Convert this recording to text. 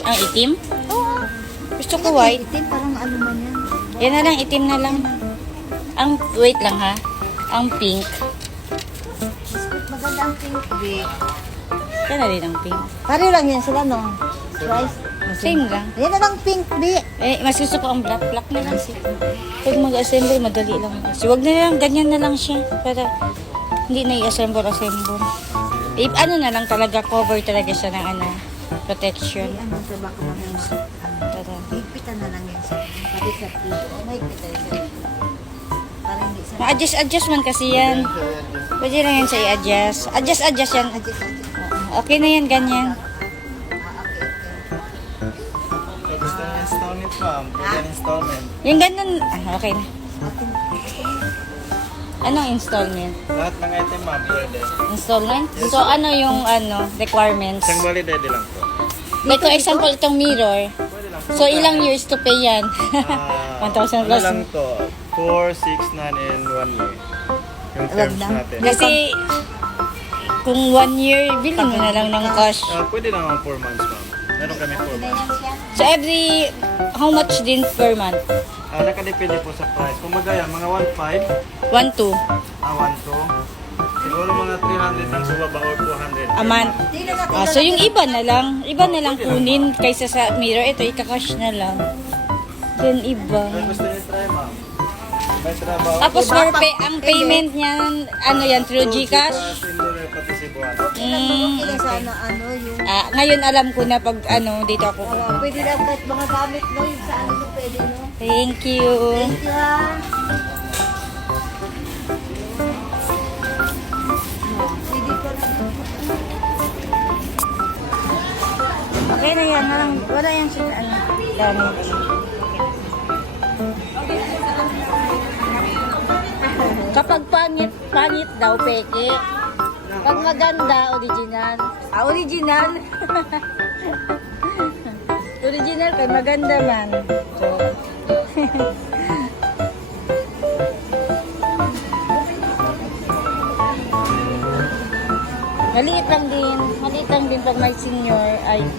Ang itim? Oo. Gusto ko white. Itim, parang ano man yan. Yan na lang, itim na lang. Ang, wait lang ha. Ang pink. Biscuit, maganda ang pink, B. Yan na rin ang pink. Pare lang yan sila, no? Rice. Same lang. Yan na lang pink, B. Eh, mas gusto ko ang black. Black na lang siya. Pag mag-assemble, madali lang. So, wag na lang, ganyan na lang siya. Para hindi na i-assemble. Eh, ano na lang talaga, cover talaga siya ng ano, protection. Ano, sa baka lang Tara. higpitan na lang yan sa pati sa pink. Mahigpitan yan. Para hindi sa... Ma-adjust man kasi yan. Pwede lang yan sa i-adjust. Adjust yan. Adjust. Okay na yan, ganyan. Kung gusto niyo installment, ma'am, pwede installment. Yung ganun, okay na. Anong installment? Lahat ng item, ma'am, pwede. Installment? So, ano yung requirements? Isang validity lang po. Like, for example, itong mirror. Pwede lang po. So, ilang years to pay yan? 1,000 plus. Ano lang to? 4, 6, 9, and 1 year. Yung terms lang. natin. Kasi, kung 1 year, bilhin mo na lang ng cash. Pwede lang ang 4 months, ma'am. Meron kami 4 months. So, how much din per month? Nakadepende po sa price. Kung magaya, mga 1.5, 1,200 1.2, siguro mga 300 lang sa baba or 200. a month. So, yung iba na lang kunin kaysa sa mirror. Ito, ikakash na lang. Then, iba. Kung gusto niyo try, ma'am. May trabaho. Tapos, ang payment niyan, ano yan, through GCash? Indore, pati Cebuano. Okay lang sana ano yung... Ngayon alam ko na pag dito ako. Pwede lang kahit mga gamit mo yung sa ano pwede no. Thank you. Thank you ha. Pwede pa lang. Okay na yan. Wala yan siya damage. Kapag pangit daw, peke. Pag maganda, original. Original? Original kay maganda man. So, maliit lang din pag may senior ID.